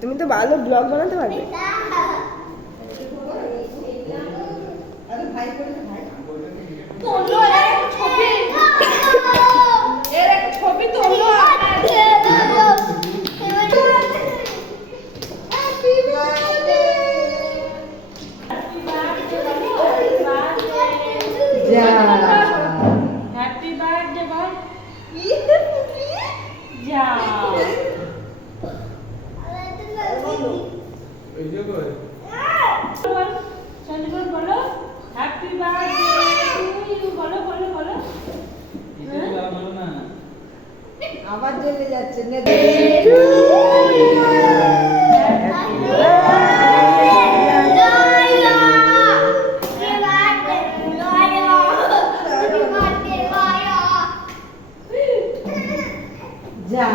তুমি তো ভালো ব্লগ বানাতে পারবে। হ্যাপি বার্থডে বল। যা চন্দ্রন বলো হ্যাপি বার্থডে টু ইউ। বলো বলো বলো। আবার চলে যাচ্ছে যা